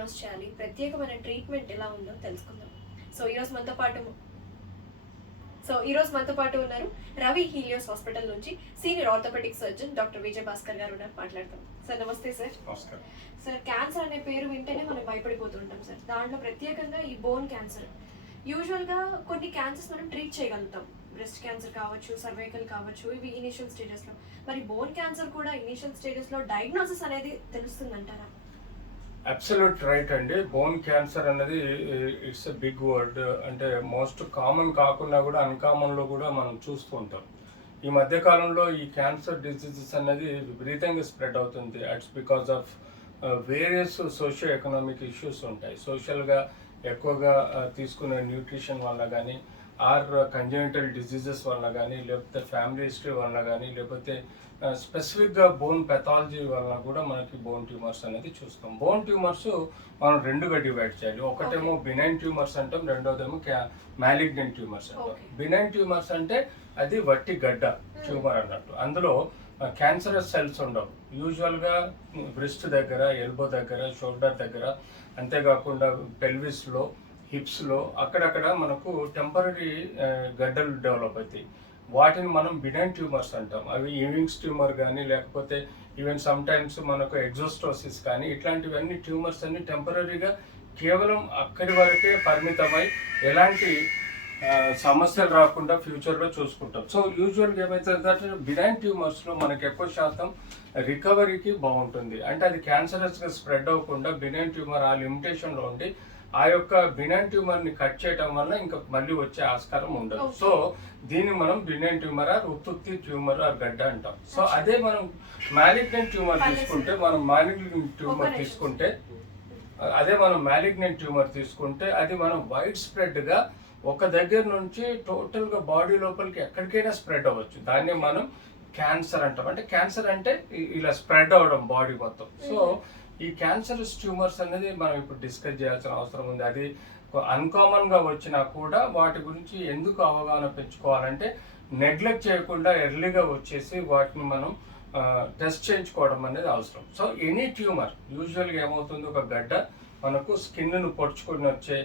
Diagnose చేయాలి, ప్రత్యేకమైన treatment ఎలా ఉందో తెలుసుకుందాం. సో ఈరోజు మనతో పాటు ఉన్నారు రవి హీలియోస్ హాస్పిటల్ నుంచి senior orthopaedic surgeon doctor Vijay Bhaskar గారు ఉన్నారు. మాట్లాడతాం. సార్ నమస్తే సార్. నమస్కారం సార్, క్యాన్సర్ అనే పేరు వింటేనే మనం భయపడిపోతుంటాం సార్. దాంట్లో ప్రత్యేకంగా ఈ బోన్ క్యాన్సర్. యూజువల్గా కొన్ని క్యాన్సర్స్ మనం ట్రీట్ చేయగలుగుతాం. బ్రెస్ట్ క్యాన్సర్ కావచ్చు, సర్వైకల్ కావచ్చు, ఇవి ఇనిషియల్ స్టేజెస్లో. మరి బోన్ క్యాన్సర్ కూడా ఇనిషియల్ స్టేజెస్లో డయాగ్నోసిస్ అనేది తెలుస్తుందంటారా? అబ్సల్యూట్ రైట్ అండి. బోన్ క్యాన్సర్ అనేది ఇట్స్ ఎ బిగ్ వర్డ్. అంటే మోస్ట్ కామన్ కాకుండా కూడా అన్కామన్లో కూడా మనం చూస్తూ ఉంటాం. ఈ మధ్య కాలంలో ఈ క్యాన్సర్ డిసీజెస్ అనేది విపరీతంగా స్ప్రెడ్ అవుతుంది. It's because of various socio economic issues ఉంటాయి. సోషల్గా ఎక్కువగా తీసుకునే న్యూట్రిషన్ వల్ల కానీ, ఆర్ కంజెనిటల్ డిసీజెస్ వల్ల కానీ, లేకపోతే ఫ్యామిలీ హిస్టరీ వల్ల కానీ, లేకపోతే స్పెసిఫిక్గా బోన్ పెథాలజీ వల్ల కూడా మనకి బోన్ ట్యూమర్స్ అనేది చూస్తాం. బోన్ ట్యూమర్స్ మనం రెండుగా డివైడ్ చేయాలి. ఒకటేమో బినైన్ ట్యూమర్స్ అంటాం, రెండోదేమో మ్యాలిగ్నెంట్ ట్యూమర్స్ అంటాం. బినైన్ ట్యూమర్స్ అంటే అది వట్టి గడ్డ ట్యూమర్ అన్నట్టు. అందులో క్యాన్సరస్ సెల్స్ ఉండవు. యూజువల్గా బ్రెస్ట్ దగ్గర, ఎల్బో దగ్గర, షోల్డర్ దగ్గర, అంతేకాకుండా పెల్విస్లో, హిప్స్లో అక్కడక్కడ మనకు టెంపరీ గడ్డలు డెవలప్ అవుతాయి. వాటిని మనం బినైన్ ట్యూమర్స్ అంటాం. అవి ఈవింగ్స్ ట్యూమర్ కానీ, లేకపోతే ఈవెన్ సమ్ టైమ్స్ మనకు ఎగ్జోస్టోసిస్ కానీ, ఇట్లాంటివన్నీ ట్యూమర్స్ అన్ని టెంపరీగా కేవలం అక్కడి వరకే పరిమితమై ఎలాంటి సమస్యలు రాకుండా ఫ్యూచర్లో చూసుకుంటాం. సో యూజువల్గా ఏమవుతుందంటే బినైన్ ట్యూమర్స్లో మనకు ఎక్కువ శాతం రికవరీకి బాగుంటుంది. అంటే అది క్యాన్సరస్గా స్ప్రెడ్ అవ్వకుండా బినైన్ ట్యూమర్ ఆ లిమిటేషన్లో ఉండి ఆ యొక్క బినైన్ ట్యూమర్ని కట్ చేయడం వల్ల ఇంకా మళ్ళీ వచ్చే ఆస్కారం ఉండదు. సో దీన్ని మనం బినైన్ ట్యూమర్ ఆర్ ఉత్తుత్తి ట్యూమర్ ఆర్ గడ్డ అంటాం. సో అదే మనం మ్యాలిగ్నెంట్ ట్యూమర్ తీసుకుంటే అది మనం వైడ్ స్ప్రెడ్గా ఒక దగ్గర నుంచి టోటల్గా బాడీ లోపలికి ఎక్కడికైనా స్ప్రెడ్ అవ్వచ్చు. దాన్ని మనం క్యాన్సర్ అంటాం. అంటే క్యాన్సర్ అంటే ఇలా స్ప్రెడ్ అవ్వడం బాడీ మొత్తం. సో ఈ క్యాన్సరస్ ట్యూమర్స్ అనేది మనం ఇప్పుడు డిస్కస్ చేయాల్సిన అవసరం ఉంది. అది అన్కామన్గా వచ్చినా కూడా వాటి గురించి ఎందుకు అవగాహన పెంచుకోవాలంటే నెగ్లెక్ట్ చేయకుండా ఎర్లీగా వచ్చేసి వాటిని మనం టెస్ట్ చేయించుకోవడం అనేది అవసరం. సో ఎనీ ట్యూమర్ యూజువల్గా ఏమవుతుంది, ఒక గడ్డ మనకు స్కిన్ను పొడుచుకొని వచ్చే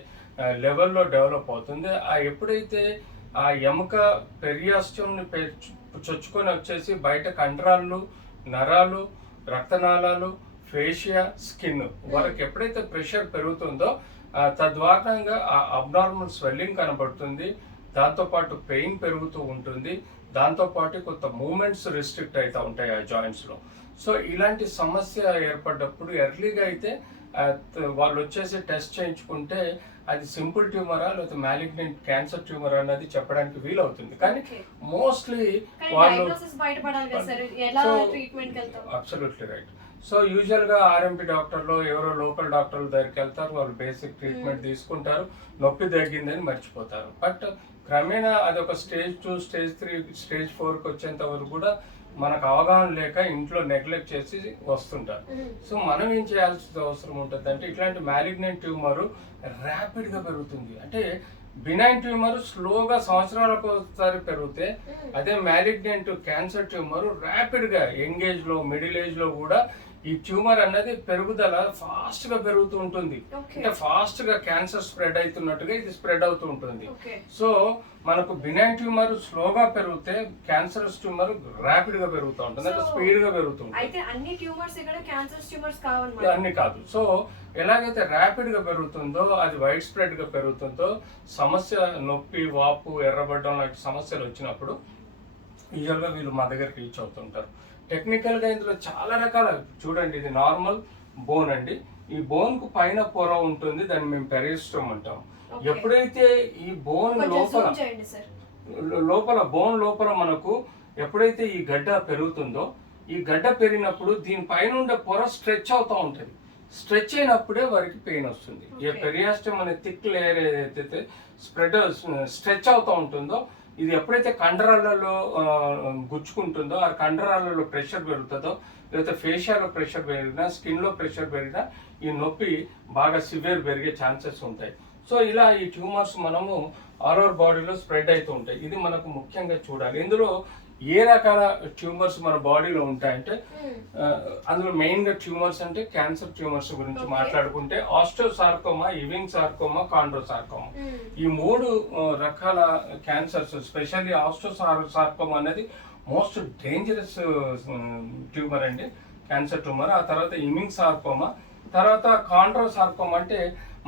లెవెల్లో డెవలప్ అవుతుంది. ఎప్పుడైతే ఆ ఎముక పెరియాస్టమ్ని చొచ్చుకొని వచ్చేసి బయట కండరాలు, నరాలు, రక్తనాళాలు, ఫేషియా, స్కిన్ వరకు ఎప్పుడైతే ప్రెషర్ పెరుగుతుందో తద్వారంగా ఆ అబ్నార్మల్ స్వెల్లింగ్ కనబడుతుంది. దాంతోపాటు పెయిన్ పెరుగుతూ ఉంటుంది. దాంతోపాటు కొంత మూమెంట్స్ రిస్ట్రిక్ట్ అవుతూ ఉంటాయి ఆ జాయింట్స్లో. సో ఇలాంటి సమస్య ఏర్పడ్డప్పుడు ఎర్లీగా అయితే వాళ్ళు వచ్చేసి టెస్ట్ చేయించుకుంటే అది సింపుల్ ట్యూమరా లేకపోతే మ్యాలిగ్నెంట్ క్యాన్సర్ ట్యూమర్ అన్నది చెప్పడానికి వీలవుతుంది. కానీ మోస్ట్లీ వాళ్ళు అబ్సల్యూట్లీ రైట్. సో యూజువల్గా ఆర్ఎంపీ డాక్టర్లో ఎవరో లోకల్ డాక్టర్ల దగ్గరికి వెళ్తారు, వాళ్ళు బేసిక్ ట్రీట్మెంట్ తీసుకుంటారు, నొప్పి తగ్గిందని మర్చిపోతారు. బట్ క్రమేణా అది ఒక స్టేజ్ 2, స్టేజ్ 3, స్టేజ్ 4కి వచ్చేంత వరకు కూడా మనకు అవగాహన లేక ఇంట్లో నెగ్లెక్ట్ చేసి వస్తుంటారు. సో మనం ఏం చేయాల్సిన అవసరం ఉంటుంది అంటే ఇట్లాంటి మ్యాలిగ్నెంట్ ట్యూమర్ ర్యాపిడ్గా పెరుగుతుంది. అంటే బినైన్ ట్యూమర్ స్లోగా సంవత్సరాలకు ఒకసారి పెరిగితే, అదే మ్యాలిగ్నెంట్ క్యాన్సర్ ట్యూమర్ ర్యాపిడ్గా యంగ్ ఏజ్లో, మిడిల్ ఏజ్లో కూడా ఈ ట్యూమర్ అనేది పెరుగుదల ఫాస్ట్గా పెరుగుతూ ఉంటుంది. అంటే ఫాస్ట్గా క్యాన్సర్ స్ప్రెడ్ అవుతున్నట్టుగా ఇది స్ప్రెడ్ అవుతూ ఉంటుంది. సో మనకు బినైన్ ట్యూమర్ స్లోగా పెరిగితే క్యాన్సరస్ ట్యూమర్ ర్యాపిడ్గా పెరుగుతూ ఉంటుంది, అంటే స్పీడ్గా పెరుగుతుంది. అన్ని కాదు. సో ఎలాగైతే ర్యాపిడ్గా పెరుగుతుందో, అది వైడ్ స్ప్రెడ్గా పెరుగుతుందో, సమస్య నొప్పి, వాపు, ఎర్రబడ్డం లాంటి సమస్యలు వచ్చినప్పుడు యూజువల్గా వీళ్ళు మా దగ్గరికి రీచ్ అవుతుంటారు. టెక్నికల్గా ఇందులో చాలా రకాల, చూడండి ఇది నార్మల్ బోన్ అండి. ఈ బోన్కు పైన పొర ఉంటుంది, దాన్ని మేము పెరిస్టమ్ అంటాం. ఎప్పుడైతే ఈ బోన్ లోపల మనకు ఎప్పుడైతే ఈ గడ్డ పెరుగుతుందో, ఈ గడ్డ పెరిగినప్పుడు దీనిపైన ఉండే పొర స్ట్రెచ్ అవుతూ ఉంటుంది. స్ట్రెచ్ అయినప్పుడే వారికి పెయిన్ వస్తుంది. ఈ పెరియాస్టమ్ అనే థిక్ లేయర్ ఏదైతే స్ట్రెచ్ అవుతూ ఉంటుందో, ఇది ఎప్పుడైతే కండరాలలో గుచ్చుకుంటుందో, ఆ కండరాలలో ప్రెషర్ పెరుగుతుందో, లేకపోతే ఫేషియాలో ప్రెషర్ పెరిగినా, స్కిన్లో ప్రెషర్ పెరిగినా ఈ నొప్పి బాగా సివియర్ పెరిగే ఛాన్సెస్ ఉంటాయి. సో ఇలా ఈ ట్యూమర్స్ మనము ఆల్ ఓవర్ బాడీలో స్ప్రెడ్ అవుతూ ఉంటాయి. ఇది మనకు ముఖ్యంగా చూడాలి. ఇందులో ఏ రకాల ట్యూమర్స్ మన బాడీలో ఉంటాయంటే అందులో మెయిన్గా ట్యూమర్స్ అంటే క్యాన్సర్ ట్యూమర్స్ గురించి మాట్లాడుకుంటే ఆస్టియోసార్కోమా, ఇవింగ్ సార్కోమా, కాండ్రోసార్కోమా, ఈ 3 రకాల క్యాన్సర్స్, స్పెషల్లీ ఆస్టియోసార్కోమా అనేది మోస్ట్ డేంజరస్ ట్యూమర్ అండి, క్యాన్సర్ ట్యూమర్. ఆ తర్వాత ఇవింగ్ సార్కోమా, తర్వాత కాండ్రోసార్కోమా అంటే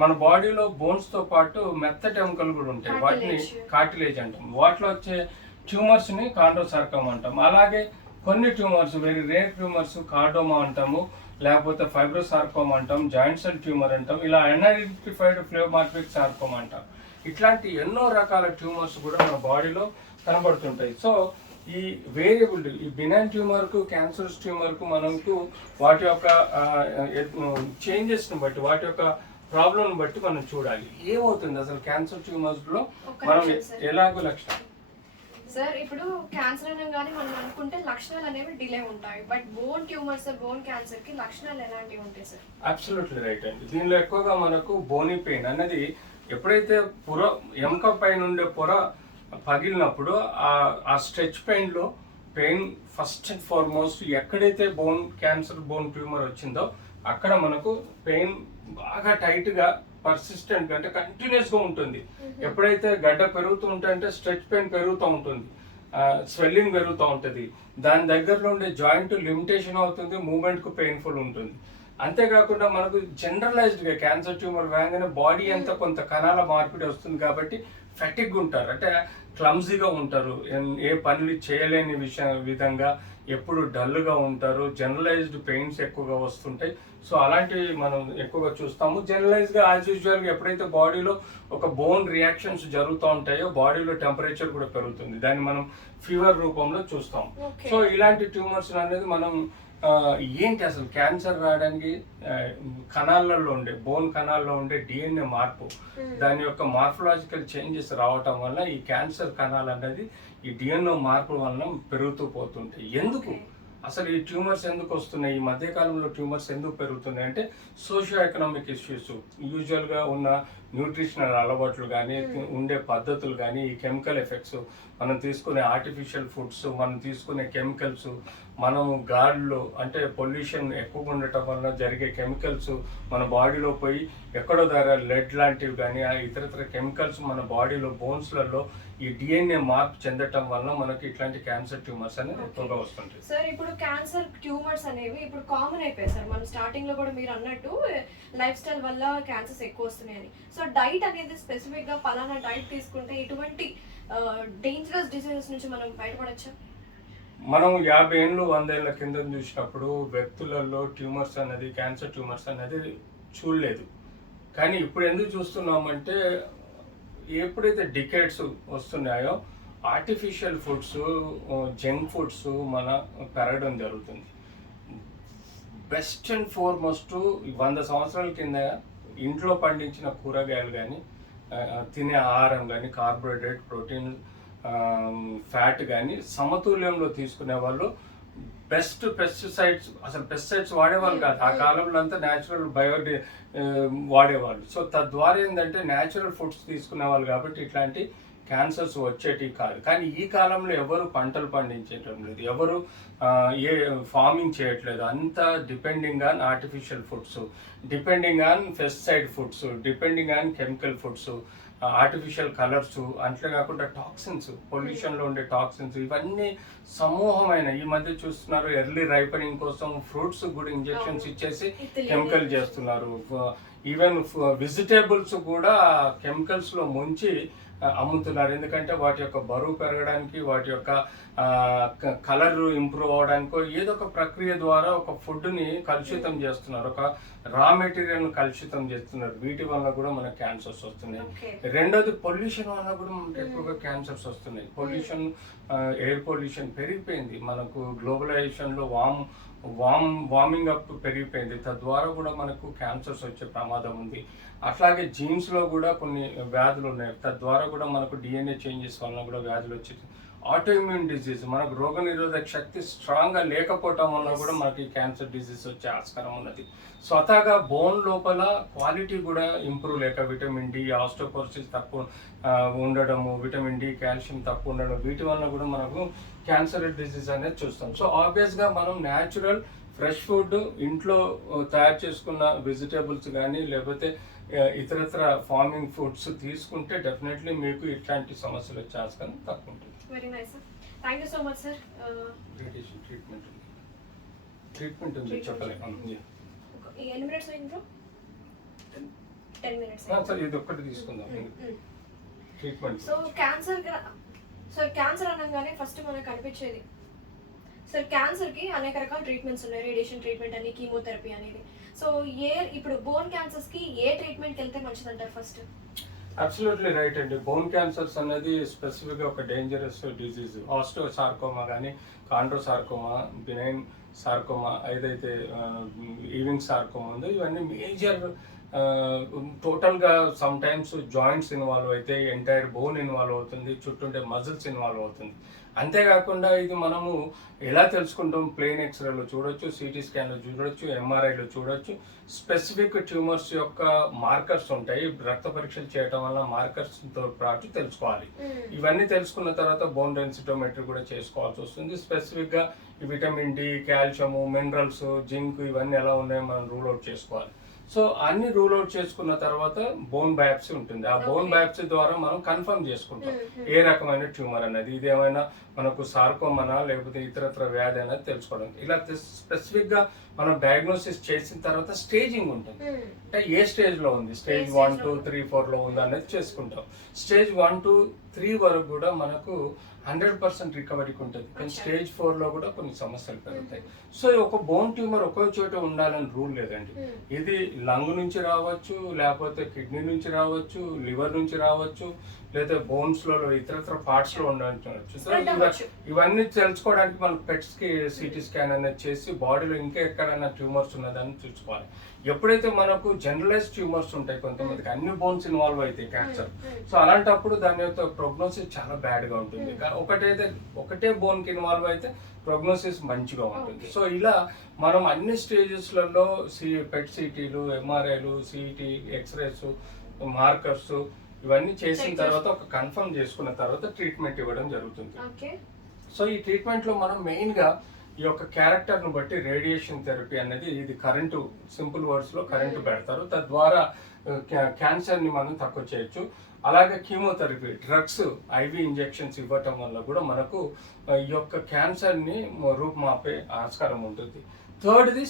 మన బాడీలో బోన్స్తో పాటు మెత్తటి ఎముకలు కూడా ఉంటాయి, వాటిని కార్టిలేజ్ అంటాం. వాటిలో వచ్చే ట్యూమర్స్ని కాండ్రోసార్కోమా అంటాం. అలాగే కొన్ని ట్యూమర్స్, వెరీ రేర్ ట్యూమర్స్, కార్డోమా అంటాము, లేకపోతే ఫైబ్రోసార్కోమా అంటాం, జాయింట్ సెల్ ట్యూమర్ అంటాం, ఇలా అన్ఐడెంటిఫైడ్ ఫ్లేమార్ఫిక్ సార్కోమా అంటాం. ఇట్లాంటి ఎన్నో రకాల ట్యూమర్స్ కూడా మన బాడీలో కనబడుతుంటాయి. సో ఈ వేరియబుల్, ఈ బినైన్ ట్యూమర్కు, క్యాన్సరస్ ట్యూమర్కు మనకు వాటి యొక్క చేంజెస్ని బట్టి, వాటి యొక్క ప్రాబ్లం బట్టి మనం చూడాలి ఏమవుతుంది అసలు క్యాన్సర్ ట్యూమర్స్లో మనం ఎలాగో లక్షణాలు. సార్ ఇప్పుడు క్యాన్సర్ అనగానే మనం అనుకుంటే లక్షణాలు అనేవి డిలే ఉంటాయి, but bone tumours, bone cancer కి లక్షణాలు ఎలాంటివి ఉంటాయి సార్? అబ్సల్యూట్లీ రైట్ అండి. దీనిలో ఎక్కువగా మనకు బోనీ పెయిన్ అనేది ఎప్పుడైతే ఎముక పైన ఉండే పొర పగిలినప్పుడు ఆ స్ట్రెచ్ పెయిన్లో పెయిన్ ఫస్ట్ అండ్ ఫార్మోస్ట్ ఎక్కడైతే బోన్ క్యాన్సర్, బోన్ ట్యూమర్ వచ్చిందో అక్కడ మనకు పెయిన్ బాగా టైట్గా పర్సిస్టెంట్ అంటే కంటిన్యూస్గా ఉంటుంది. ఎప్పుడైతే గడ్డ పెరుగుతూ ఉంటే స్ట్రెచ్ పెయిన్ పెరుగుతూ ఉంటుంది, స్వెల్లింగ్ పెరుగుతూ ఉంటుంది, దాని దగ్గరలో ఉండే జాయింట్ లిమిటేషన్ అవుతుంది, మూమెంట్కు పెయిన్ఫుల్ ఉంటుంది. అంతేకాకుండా మనకు జనరలైజ్డ్గా క్యాన్సర్ ట్యూమర్ రాగానే బాడీ అంతా కొంత కణాల మార్పిడి వస్తుంది కాబట్టి ఫెటిగ్ ఉంటారు, అంటే క్లమ్జీగా ఉంటారు, ఏ పనులు చేయలేని విధంగా ఎప్పుడు డల్గా ఉంటారు, జనరలైజ్డ్ పెయిన్స్ ఎక్కువగా వస్తుంటాయి. సో అలాంటివి మనం ఎక్కువగా చూస్తాము. జనరలైజ్గా యాజ్ యూజువల్గా ఎప్పుడైతే బాడీలో ఒక బోన్ రియాక్షన్స్ జరుగుతూ ఉంటాయో బాడీలో టెంపరేచర్ కూడా పెరుగుతుంది, దాన్ని మనం ఫీవర్ రూపంలో చూస్తాం. సో ఇలాంటి ట్యూమర్స్ అనేది మనం ఏంటి అసలు క్యాన్సర్ రావడానికి కణాలలో ఉండే, బోన్ కణాల్లో ఉండే డిఎన్ఏ మార్పు, దాని యొక్క మార్ఫలాజికల్ చేంజెస్ రావటం వల్ల ఈ క్యాన్సర్ కణాలు అనేది ఈ డిఎన్ఏ మార్పు వలన పెరుగుతూ పోతుంటాయి. ఎందుకు అసలు ఈ ట్యూమర్స్ ఎందుకు వస్తున్నాయి, ఈ మధ్యకాలంలో ట్యూమర్స్ ఎందుకు పెరుగుతున్నాయి అంటే సోషియో ఎకనామిక్ ఇష్యూస్, యూజువల్గా ఉన్న న్యూట్రిషనల్ అలవాట్లు కానీ, ఉండే పద్ధతులు కానీ, ఈ కెమికల్ ఎఫెక్ట్స్, మనం తీసుకునే ఆర్టిఫిషియల్ ఫుడ్స్, మనం తీసుకునే కెమికల్స్, మనము గాలిలో అంటే పొల్యూషన్ ఎక్కువగా ఉండటం వలన జరిగే కెమికల్స్ మన బాడీలో పోయి ఎక్కడో దగ్గర లెడ్ లాంటివి కానీ ఇతరత్ర కెమికల్స్ మన బాడీలో బోన్స్లలో ఈ డిఎన్ఏ మార్పు చెందటం వలన మనకి ఇట్లాంటి క్యాన్సర్ ట్యూమర్స్ అనేది ఎక్కువగా వస్తుంటాయి. సార్ ఇప్పుడు క్యాన్సర్ ట్యూమర్స్ అనేవి ఇప్పుడు కామన్ అయిపోయాయి సార్. మనం స్టార్టింగ్ లో కూడా మీరు అన్నట్టు లైఫ్ స్టైల్ వల్ల క్యాన్సర్స్ ఎక్కువ వస్తున్నాయని. సో డైట్ అనేది స్పెసిఫిక్ గా పలానా డైట్ తీసుకుంటే ఇటువంటి డేంజరస్ డిసీజెస్ నుంచి మనం బయటపడచ్చా? మనం 50 ఏళ్ళు 100 ఏళ్ళ కింద చూసినప్పుడు వ్యక్తులలో ట్యూమర్స్ అనేది, క్యాన్సర్ ట్యూమర్స్ అనేది చూడలేదు. కానీ ఇప్పుడు ఎందుకు చూస్తున్నామంటే ఎప్పుడైతే డికేడ్స్ వస్తున్నాయో ఆర్టిఫిషియల్ ఫుడ్స్, జంక్ ఫుడ్స్ మన పెరగడం జరుగుతుంది. బెస్ట్ అండ్ ఫార్మోస్ట్ 100 సంవత్సరాల కింద ఇంట్లో పండించిన కూరగాయలు కానీ, తినే ఆహారం కానీ, కార్బోహైడ్రేట్, ప్రోటీన్, ఫ్యాట్ కానీ సమతుల్యంలో తీసుకునే వాళ్ళు. బెస్ట్ పెస్టిసైడ్స్, అసలు పెస్టిసైడ్స్ వాడేవాళ్ళు కాదు ఆ కాలంలో, అంతా న్యాచురల్ వాడేవాళ్ళు. సో తద్వారా ఏంటంటే న్యాచురల్ ఫుడ్స్ తీసుకునేవాళ్ళు కాబట్టి ఇట్లాంటి క్యాన్సర్స్ వచ్చేటివి కాదు. కానీ ఈ కాలంలో ఎవరు పంటలు పండించడం లేదు, ఎవరు ఏ ఫార్మింగ్ చేయట్లేదు, అంతా depending on artificial foods, depending on pesticide foods, depending on chemical foods, artificial colours, అంతే కాకుండా టాక్సిన్స్, పొల్యూషన్లో ఉండే టాక్సిన్స్, ఇవన్నీ సమూహమైన ఈ మధ్య చూస్తున్నారు. ఎర్లీ రైపనింగ్ కోసం ఫ్రూట్స్ కూడా ఇంజెక్షన్స్ ఇచ్చేసి కెమికల్ చేస్తున్నారు. ఈవెన్ వెజిటేబుల్స్ కూడా కెమికల్స్లో ముంచి అమ్ముతున్నారు. ఎందుకంటే వాటి యొక్క బరువు పెరగడానికి, వాటి యొక్క కలర్ ఇంప్రూవ్ అవడానికో ఏదో ఒక ప్రక్రియ ద్వారా ఒక ఫుడ్ని కలుషితం చేస్తున్నారు, ఒక రా మెటీరియల్ని కలుషితం చేస్తున్నారు. వీటి వల్ల కూడా మనకు క్యాన్సర్స్ వస్తున్నాయి. రెండోది పొల్యూషన్ వల్ల కూడా మనకు ఎక్కువగా క్యాన్సర్స్ వస్తున్నాయి. పొల్యూషన్, ఎయిర్ పొల్యూషన్ పెరిగిపోయింది, మనకు గ్లోబలైజేషన్లో వార్మింగ్ అప్ పెరిగిపోయింది. తద్వారా కూడా మనకు క్యాన్సర్స్ వచ్చే ప్రమాదం ఉంది. అట్లాగే జీన్స్లో కూడా కొన్ని వ్యాధులు ఉన్నాయి, తద్వారా కూడా మనకు డిఎన్ఏ చేంజెస్ వలన కూడా వ్యాధులు వచ్చేది. ఆటోఇమ్యూన్ డిసీజ్, మనకు రోగనిరోధక శక్తి స్ట్రాంగ్గా లేకపోవటం వల్ల కూడా మనకి క్యాన్సర్ డిసీజ్ వచ్చే ఆస్కారం ఉన్నది. స్వతహాగా బోన్ లోపల క్వాలిటీ కూడా ఇంప్రూవ్ లేక విటమిన్ డి, ఆస్టోపోరోసిస్ తక్కువ ఉండడము, విటమిన్ డి, కాల్షియం తక్కువ ఉండడం, వీటి వల్ల కూడా మనకు క్యాన్సర్ డిసీజ్ అనేది చూస్తాం. సో ఆబ్వియస్గా మనం న్యాచురల్ ఫ్రెష్ ఫుడ్ ఇంట్లో తయారు చేసుకున్న వెజిటేబుల్స్ కానీ లేకపోతే ఇతరత్ర ఫార్మింగ్ ఫుడ్స్ తీసుకుంటే డెఫినెట్లీ మీకు ఇట్లాంటి సమస్యలు వచ్చే ఆస్కారం తక్కువ ఉంటుంది. Very nice sir, thank you so much sir. Radiation treatment ఉంది చెప్పలేము. ఎన్ని మినిట్స్ అయింది బ్రో? 10 minutes. సార్ ఇది ఒక్కటి తీసుకుందాం ట్రీట్మెంట్. సో క్యాన్సర్ అనగానే ఫస్ట్ మనకు కనిపించేది సార్, క్యాన్సర్కి అనేక రకాల ట్రీట్మెంట్స్ ఉన్నాయి. రేడియేషన్ ట్రీట్మెంట్ అని, కీమోథెరపీ అనేది. సో ఇప్పుడు బోన్ క్యాన్సర్స్కి ఏ ట్రీట్మెంట్కి వెళ్తే మంచిది అంటారు ఫస్ట్? అబ్సల్యూట్లీ రైట్ అండి. బోన్ క్యాన్సర్స్ అనేది స్పెసిఫిక్గా ఒక డేంజరస్ డిజీజ్. ఆస్టోసార్కోమా కానీ, కాండ్రోసార్కోమా, బినైన్ సార్కోమా, ఏదైతే ఈవింగ్ సార్కోమా ఉందో ఇవన్నీ మేజర్ టోటల్గా సమ్ టైమ్స్ జాయింట్స్ ఇన్వాల్వ్ అయితే, ఎంటైర్ బోన్ ఇన్వాల్వ్ అవుతుంది, చుట్టూంటే మజిల్స్ ఇన్వాల్వ్ అవుతుంది. అంతేకాకుండా ఇది మనము ఎలా తెలుసుకుంటాం? ప్లెయిన్ ఎక్స్రేలో చూడొచ్చు, సిటీ స్కాన్లో చూడొచ్చు, ఎంఆర్ఐలో చూడొచ్చు. స్పెసిఫిక్ ట్యూమర్స్ యొక్క మార్కర్స్ ఉంటాయి, రక్త పరీక్షలు చేయడం వల్ల మార్కర్స్తో పాటు తెలుసుకోవాలి. ఇవన్నీ తెలుసుకున్న తర్వాత బోన్ డెన్సిటోమెట్రీ కూడా చేసుకోవాల్సి వస్తుంది. స్పెసిఫిక్గా vitamin D, calcium, minerals, zinc ఇవన్నీ ఎలా ఉన్నాయో మనం రూల్ అవుట్ చేసుకోవాలి. సో అన్ని రూల్ అవుట్ చేసుకున్న తర్వాత బోన్ బయాప్సీ ఉంటుంది. ఆ బోన్ బయాప్సీ ద్వారా మనం కన్ఫర్మ్ చేసుకుంటాం ఏ రకమైన ట్యూమర్ అనేది, ఇదేమైనా మనకు సార్కోమనా లేకపోతే ఇతరత్ర వ్యాధి అనేది తెలుసుకోవడం. ఇలా స్పెసిఫిక్గా మనం డయాగ్నోసిస్ చేసిన తర్వాత స్టేజింగ్ ఉంటుంది. అంటే ఏ స్టేజ్లో ఉంది, స్టేజ్ 1, 2, 3, 4లో ఉంది అనేది చేసుకుంటాం. స్టేజ్ 1 to 3 వరకు కూడా మనకు 100% రికవరీకి ఉంటుంది. కానీ స్టేజ్ 4లో కూడా కొన్ని సమస్యలు పెరుగుతాయి. సో ఒక బోన్ ట్యూమర్ ఒకే చోట ఉండాలని రూల్ లేదండి. ఇది లంగ్ నుంచి రావచ్చు, లేకపోతే కిడ్నీ నుంచి రావచ్చు, లివర్ నుంచి రావచ్చు, లేదా బోన్స్లో ఇతరత్ర పార్ట్స్లో ఉండవచ్చు. సో ఇవన్నీ తెలుసుకోవడానికి మనం పెట్స్కి సిటీ స్కాన్ అనేది చేసి బాడీలో ఇంకా ఎక్కడైనా ట్యూమర్స్ ఉన్నదని చూసుకోవాలి. ఎప్పుడైతే మనకు జనరలైజ్ ట్యూమర్స్ ఉంటాయి, కొంతమందికి అన్ని బోన్స్ ఇన్వాల్వ్ అవుతాయి క్యాన్సర్. సో అలాంటప్పుడు దాని యొక్క ప్రోగ్నోసిస్ చాలా బ్యాడ్గా ఉంటుంది. ఒకటే బోన్కి ఇన్వాల్వ్ అయితే ప్రోగ్నోసిస్ మంచిగా ఉంటుంది. సో ఇలా మనం అన్ని స్టేజెస్లలో పెట్ సిటీలు, ఎంఆర్ఐలు, సిటీ, ఎక్స్రేస్, మార్కర్స్ ఇవన్నీ చేసిన తర్వాత ఒక కన్ఫర్మ్ చేసుకున్న తర్వాత ట్రీట్మెంట్ ఇవ్వడం జరుగుతుంది. సో ఈ ట్రీట్మెంట్లో మనం మెయిన్గా ఈ యొక్క క్యారెక్టర్ను బట్టి రేడియేషన్ థెరపీ అనేది, ఇది కరెంటు, సింపుల్ వర్డ్స్లో కరెంటు పెడతారు, తద్వారా క్యాన్సర్ని మనం తక్కువ చేయొచ్చు. అలాగే కీమోథెరపీ, డ్రగ్స్, ఐవి ఇంజెక్షన్స్ ఇవ్వటం వల్ల కూడా మనకు ఈ యొక్క క్యాన్సర్ని రూపుమాపే ఆస్కారం ఉంటుంది. థర్డ్ది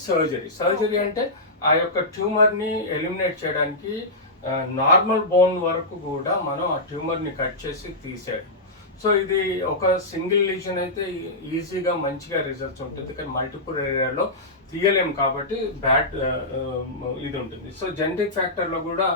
సర్జరీ అంటే ఆ యొక్క ట్యూమర్ని ఎలిమినేట్ చేయడానికి నార్మల్ బోన్ వరకు కూడా మనం ఆ ట్యూమర్ని కట్ చేసి తీసేయడం. సో ఇది ఒక సింగిల్ లీజన్ అయితే ఈజీగా మంచిగా రిజల్ట్స్ ఉంటుంది, కానీ మల్టిపుల్ ఏరియాలో తీయలేము కాబట్టి బ్యాడ్ ఇది ఉంటుంది. సో జెనెటిక్ ఫ్యాక్టర్లో కూడా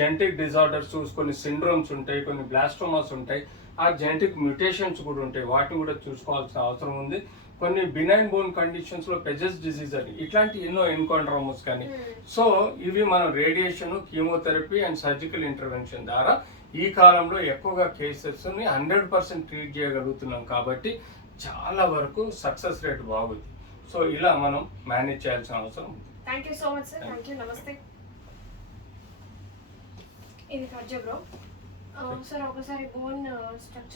జెనెటిక్ డిజార్డర్స్, కొన్ని సిండ్రోమ్స్ ఉంటాయి, కొన్ని బ్లాస్టోమాస్ ఉంటాయి, ఆ జెనెటిక్ మ్యూటేషన్స్ కూడా ఉంటాయి, వాటిని కూడా చూసుకోవాల్సిన అవసరం ఉంది. కొన్ని బినైన్ బోన్ కండిషన్స్లో పెజెస్ డిసీజ్ అని ఇట్లాంటి ఎన్నో ఎన్కాండ్రోమోస్ కానీ. సో ఇవి మనం radiation, chemotherapy and surgical intervention ద్వారా ఈ కాలంలో ఎక్కువగా కేసెస్ని 100% ట్రీట్ చేయగలుగుతున్నాం కాబట్టి చాలా వరకు సక్సెస్ రేట్ బాగుంది. సో ఇలా మనం మేనేజ్ చేయాల్సిన అవసరం ఉంది. Thank you so much sir. Thank you. నమస్తే. ఇది ఫర్జా బ్రో. సార్ ఒకసారి బోన్ స్ట్రక్చర్